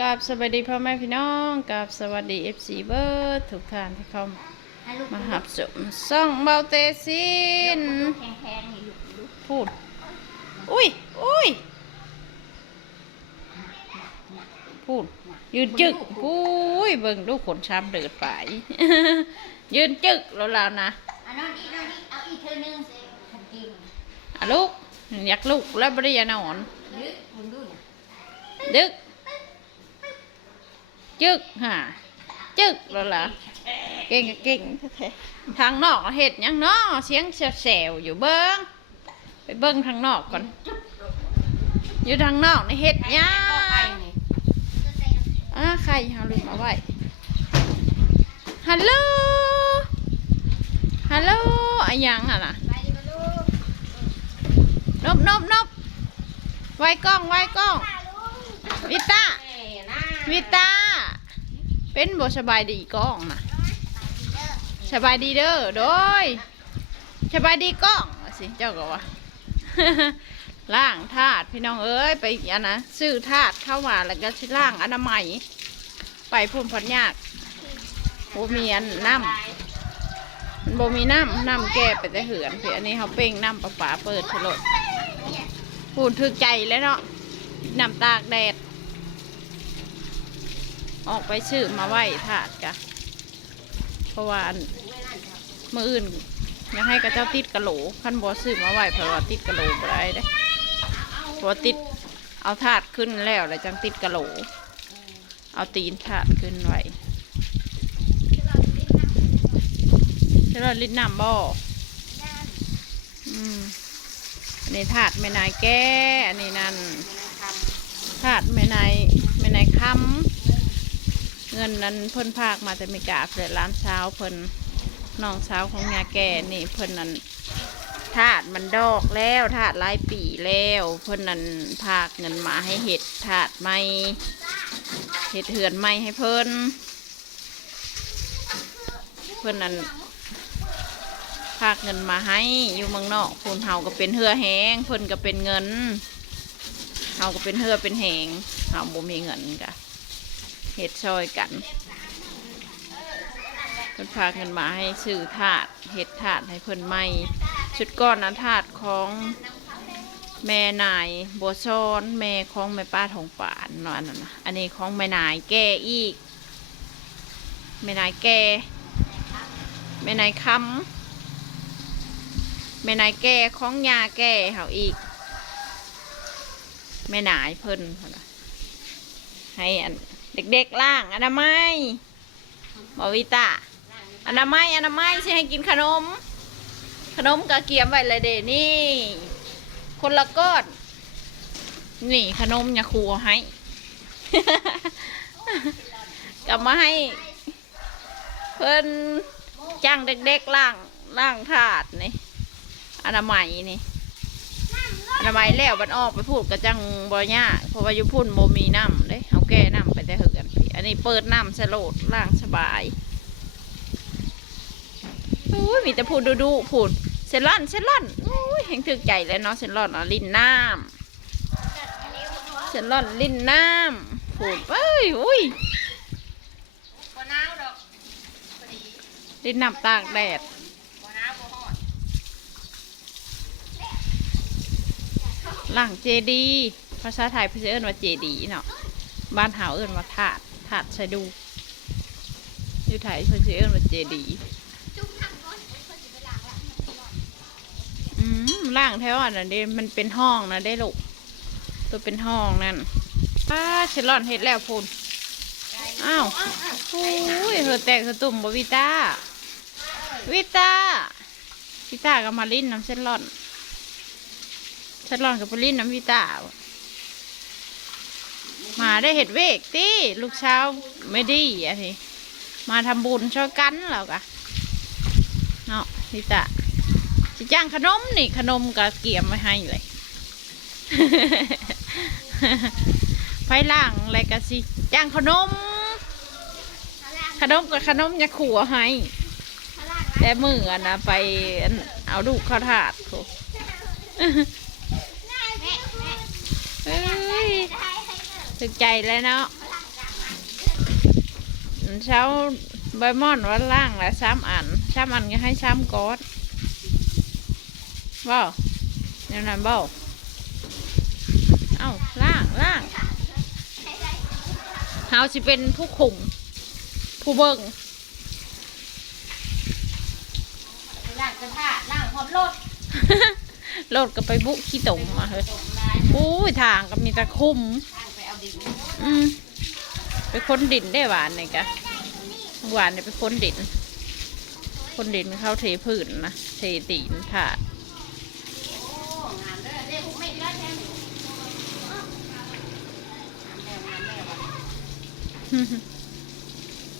กับสวัสดีพ่อแม่พี่น้องกับสวัสดีเอฟซีเบิร์ดทุกท่านที่เข้ามาหับสมซ่องเบาเตซินแพงๆนี่ลูกลูกพูดอุ้ยอุ้ยพูดยืนจึกอุ้ยเบิ่งดูขนช้ำเดือดไปยืนจึกแล้วแล้วนะอันนั้นอีกนั่นอีกเอาอีกเธอนึงทำจริงอะลูกอยากลูกแล้วบริยานอนลึกคุณดูนะดึก จึกฮะจึกแล้วล่ะเก่งเก่งแท้ๆทางนอกเห็ดยังเนาะเสียงแซวอยู่เบิ้งไปเบิ้งทางนอกก่อน อยู่ทางนอกในเห็ดยังอ่าใครเอาลืมเอาไว้ฮัลโหลฮัลโหลอะหยังอะนะไปดิมาลูกนบนบนบไว้กล้องไว้กล้องวิต้าวิตา เป็นบสบายดีก้องนะสบายดีเด้อโดยสบายดีก้องสิเจ้าก็ว่าล่างถาดพี่น้องเอ้ยไปอันนะซื้อถาดเข้ามาแล้วก็ชิล่างอนามัย ไปพุ่มพันยากโบมีอันน้ำมันโบมีน้ำน้ำแก่ไปแต่เหือนพี่อันนี้เขาเป่งน้ำประปาเปิดถลดพูดถึกใจแล้วเนาะน้ำตากแดด ออกไปซื้อมาไหว้ถาดกะเพราะว่าอันมืออื่นอยากให้กระเจ้าติดกระโหลขั้นบอซื้อมาไหว้เพราะว่าติดกระโหลบ่ได้เด้เพราะว่าติดเอาถาดขึ้นแล้วแล้วจังติดกระโหล เอาตีนถาดขึ้นไว้ใช่เราลิ้นน้ำบ่อืมอันนี้ถาดแม่นายแก้อันนี้นั่นถาดแม่นายแม่นายคำ เงินนั้นเพิ่นพากมาแต่ไม่กาเพื่อร้านเช้าเพิ่นน้องเช้าของยาแก่นี่เพิ่นนั้นถาดมันดอกแล้วถาดหลายปีแล้ว เพิ่นนั้นพากเงินมาให้เห็ดถาดไม่เห็ดเหือนไม่ให้เพิ่นเพิ่นนั้นพากเงินมาให้อยู่เมืองนอกคุณเฮาก็เป็นเหือแหงเพิ่นก็เป็นเงินเฮาก็เป็นเหือเป็นแหงเฮาบ่มีเงินกะ เห็ดซอยกันเพิ่นพาเงินมาให้ซื้อถาดเห็ดถาดให้เพิ่นไม่ชุดก้อนนะถาดของแม่นายบัวซ้อนแม่ของแม่ป้าทองป่านเนาะอันนั้นนะอันนี้ของแม่นายแก่อีกแม่นายแก่แม่นายคำแม่นายแก่ของยาแก่เขาอีก แม่นายเพิ่นให้อัน เด็กๆล่างอนามัยบอวิตาอนามัยอนามัยสิให้กินขนม ขนมกะเกียมไว้เลยเดนี่ คนละก้อนนี่ขนมยาคูให้กลับมาให้ เพิ่นจ้างเด็กๆล่างล่างถาดนี่อนามัยนี่อนามัยแล้วมันออกไปพูดกับจังบอยากเพราะว่าอยู่พุ่นโมมีน้ำ อันนี้เปิดน้ำสโลดล่างสบายอุ้ยมีแต่พูดดูดูๆพูดเซลอนเซลอนอุ้ยแห่งถึกใจเลยเนาะเซลอนเอาลิ้นน้ำเซลอนลิ้นน้ำพูดเอ้ยอุ้ยลิ้นน้ำตากแดดหล่างเจดี ภาษาไทยเพื่อเอิ้นว่าเจดีเนาะบ้านเฮาเอิ้นว่าถาด ถาดใส่ดูอยู่ไทยเพื่อเอิ้นว่าเจดีอืมล่างแถวอันนั้นเด้มันเป็นห้องนะได้ลูกตัวเป็นห้องนั่นป้าเชลอนเฮ็ดแล้วพูนอ้าวโอ้ยเธอแตกเธอตุ่มบวิตาวิตาวิตาก็มาลินน้ำเชลอนเชลอนกับมาลินน้ำวิตา มาได้เห็ดเวกตีลูกเช้าไม่ดีอะทีมาทำบุญช่วยกันแล้วกะเนาะวิตาสิจ้างขนมนี่ขนมก็เกียมไว้ให้เลยไฟล่างอะไรก็สิจ้างขนม ขนมกับขนมยาขัวให้ แต่มืออะนะไปเอาดูข้าถาดโถเอ้ยถึกใจแล้วเนาะแเช้าใบมอนว่าล่างละสามอันสามอันก็ให้สามก้อนบ่แนวนั้นบ่เอ้าล่างล่างเฮาสิเป็นผู้คุมผู้เบิ่งล่างกระทะล่างพร้อมรถโลดก็ไปบุขี้ตมมาเฮ้ยตกลายอุ้ยทางก็มีแต่คุ้มล่างไปเอืมไปค้นดินได้หวานนี่กะหวานเนี่ยไปค้นดินค้นดินเข้าเทพื้นนะเทตีนถาด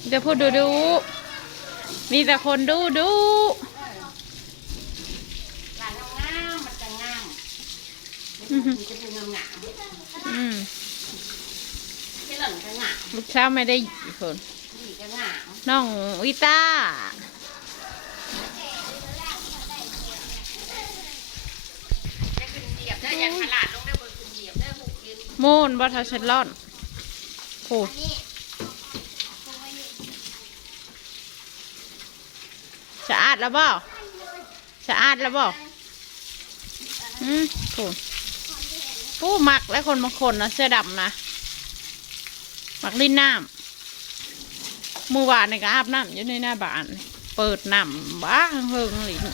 เดี๋ยวพูดดูดู มีแต่คนดูดูหลานงามมันจะงามมันจะเป็นงามงามอืม จะงามลูกเช้าไม่ได้คนนี่จะงามน้องวิต้าจะขึ้นเหยียบได้อยันขลาดลงได้บนขึ้นเหยียบได้หุกยืนโมนบัตรเชลลอนโอ้สะอาดแล้วบ่สะอาดแล้วบ่อืมโอ้ผู้หมักและคนบางคนนะเสื้อดำนะห มักลิ้นน้ำมือวานในก็อาบน้ำอยู่ในหน้าบ้าน เปิดน้ำบ้าเฮิงๆลิ้น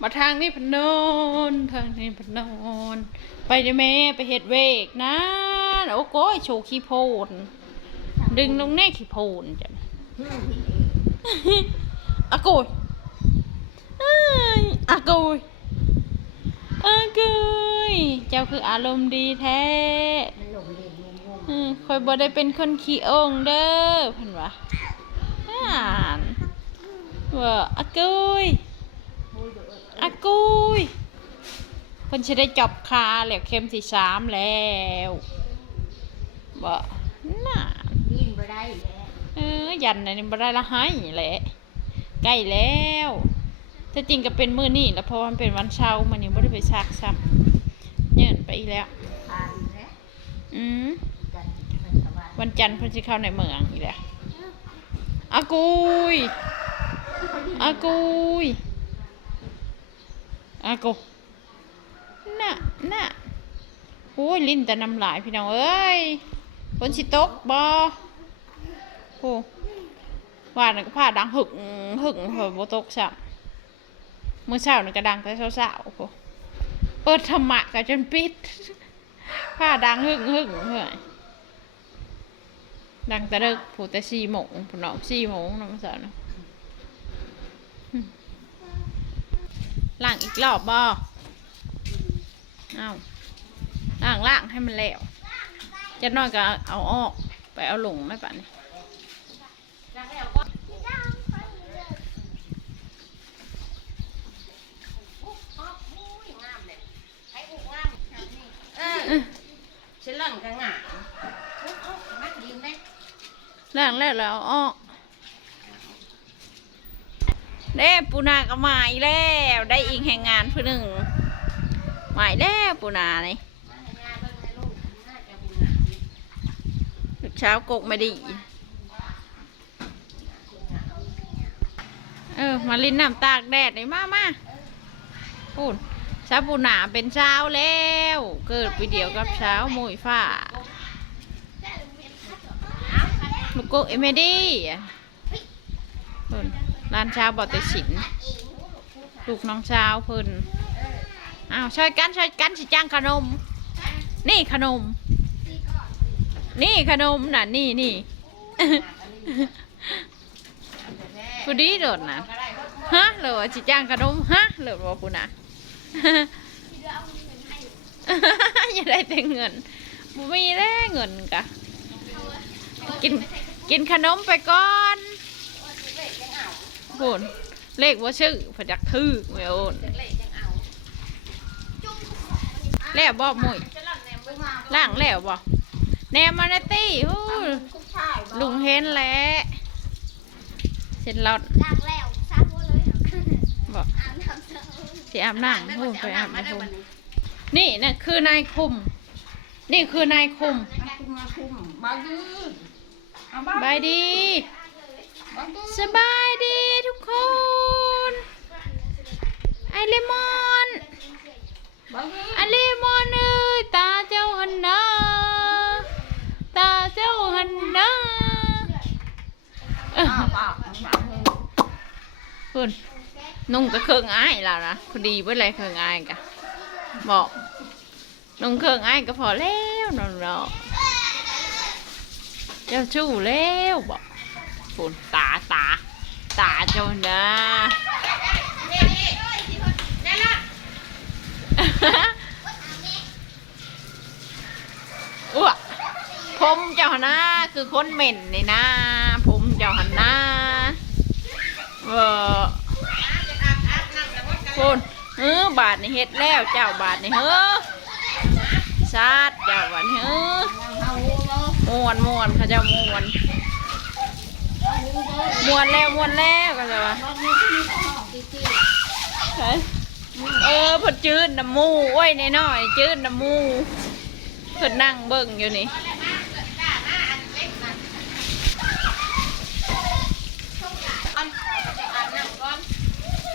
มาทางนี้พนนทางนี้พนนไปเดแม่ไปเห็ดเวกนะโอ้โก้ยโชว์ขี้โพนดึงลงแน่ขี้โพนจ้ะอะโกยเอ้ยอะโกย อะโกยเจ้าคืออารมณ์ดีแท้มันหลงเรียนงงอืมคอยบ่ได้เป็นคนขี้โองเด้อเพันวะอ่านว่าอะโกยอะโกยเพิ่นสิได้จอบคาแล้วเข็มที่สามแล้วบ่น่ายินบ่ได้แล้วเออยันอันนี้บ่ได้ละให้แหละใกล้แล้ว ถ้าจริงก็เป็นมื้อนี้แหล้วเพราะว่ามันเป็นวันเช้าร์มื้อนี้บ่ได้ไปซักซ้ำเยินไปอีกแล้ว อ่านแล้วอืมจันมันสว่างวันจันทร์เพิ่นสิเข้าในเมืองอีกแล้วอากุยอากุยอากุน่ะน่ะโอ้ยลิ้นแต่น้ำลายพี่น้องเอ้ยฝนสิตกบ่โอ้ว่าน่ะก็ผ้าดังหึกหึกเหอะบ่ตกซ้ำ มื้อเช้านี่ก็ดังแต่เช้าๆโอ้เปิดธรรมะก็จนปิดผ้าดังหึกหึกเฮ้ยดังแต่เลิกผูแต่สี่โมงผูเนาะสี่โมงนะมาสอนนะหล้างอีกรอบบ่เอาล้างล้างให้มันแล้วจะน้อยก็เอาออก ไปเอาลงไม่ป่ะนี่ จังแล้วก็งามเลยให้อุกงามเออ อื้อ ฉันหลังก็งามมัดยืมได้ ล้างแล้แล้วอาอเด้ปูนาก็มาอีกแล้ว ได้อีกแห่งงานผู้หนึ่งมาอีกแล้วปูนานี่เลูกน่าจะบุญงามลูกเช้ากกไม่ดีเออมาลินน้ำตากแดดเลยมามาพูดเช้าปูนาเป็นเช้าแล้ว เกิดปีเดียวกับเช้ามุยฟ้า ลูกโกเอเมดี้เพิ่นร้านเช้าบอตสินลูกน้องเช้าเพิ่นอ้าวช่วยกันช่วยกันสิจ้างขนม นี่ขนม นี่ขนมน่ะนี่นี่พอดีโดดนะฮะเหรอจิจ้างขนมฮะเหรอบอกกูนะอย่าได้แต่เงินบ่มีแล้วเงินกะ กินกินขนมไปก่อนโหนเลขว่าชื่อพจักทื่อไม่โอนเล็กยังเอาแล้วบ่มุยจะหลังแนมเบิ่งมาล่างแล้วบ่แนมมานาตี้ฮู้ทุกชายลุงเห็นแล้วเสร็จแล้วล้างแล้วซักหมดเลยเหรอบ่อาบน้ำเสร็จสิอาบน้ำไม่ฮู้ว่าจะไปเอาอาบน้ำมาได้น้ำวันนี้นี่น่ะคือนายคุม นี่คือนายคุมมาคุมมาคุมบางดื้อเอา บ้าสบายดีบางดื้อสบายดีทุกคน ไอเลมอนบางดื้อไอเลมอนเอ้ยตาเจ้าหันหน้าตาเจ้าหันหน้าเอ้ออ้าวเปล่าบางดื้อคุณนุ่งก็เครื่องอ้ายแล้วนะพอดีเพื่ออะไรเครื่องอ้ายกะบอกนุ่งเครื่องอ้ายก็พอแล้วนอนรอ เจ้าชู้แล้วบอกคุณตาตาตาเจ้านะอ้วผมเจ้าหน้าคือคนเหม็นนี่นะผมเจ้าหันหน้าเออคุณเออบาทนี่เฮ็ดแล้วเจ้าบาทนี่เฮ้อชาดเจ้าบาทเฮ้อ เอาหูเนาะ ม วนมวนเขาจ้ามวนมวนแล้วมวนแล้วก็จะว่าเออเพอจืดน้ำมูโอ้ยน้อยๆจืดน้ำมูเพิ่นนั่งเบิ่งอยู่นี่ๆอันอันนั่งก่อน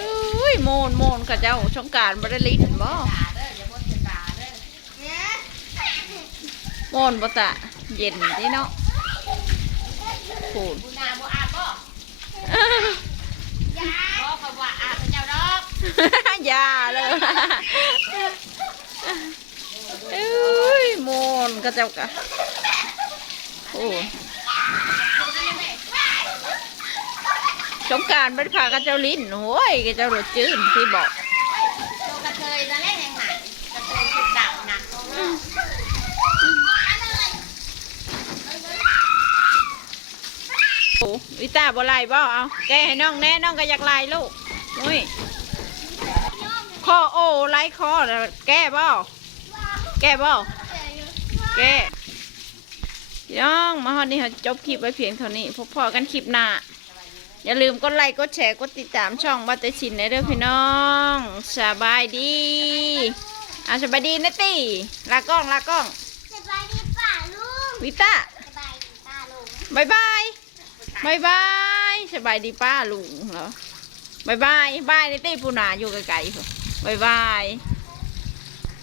อุ้ยโมนโมนเขาเจ้าชงการบ่ได้ลิ้นบ่โมนบ่ตะ เย็นนี่เนาะพูนบุญนาบุอาบบ่บ่เขาว่าอาบเจ้าดอกอย่าเลยเอ้ยมนเขาเจ้ากะโอ้สงการบ่ได้พาเขาเจ้าลิ้นโอ้ยเขาเจ้ารถจืดที่บอก ตัวกระเทยจะเล่นยังไงกระเทยสุดดับหนัก โอ้วิตาบ่ไล่บ่เอาแกให้น้องแน่น้องก็อยากไล่ลูกอุ้ยคอโอ้ไล่คอแล้วแก้บ่แก้บ่แก้พี่น้องมาฮอดนี่ค่ะจบคลิปไว้เพียงเท่านี้พบพอกันคลิปหน้าอย่าลืมกดไลค์กดแชร์กดติดตามช่องบัตเตชินในเด้อพี่น้องสบายดีอะสบายดีนะตีลากล้องลากล้องสบายดีป่าลุงวิตาสบายดีป่าลุงบาย บายบายสบายดีป้าลุงเหรอบายบายบายในเต้ปูนาอยู่ไกลๆพุ่นบายบาย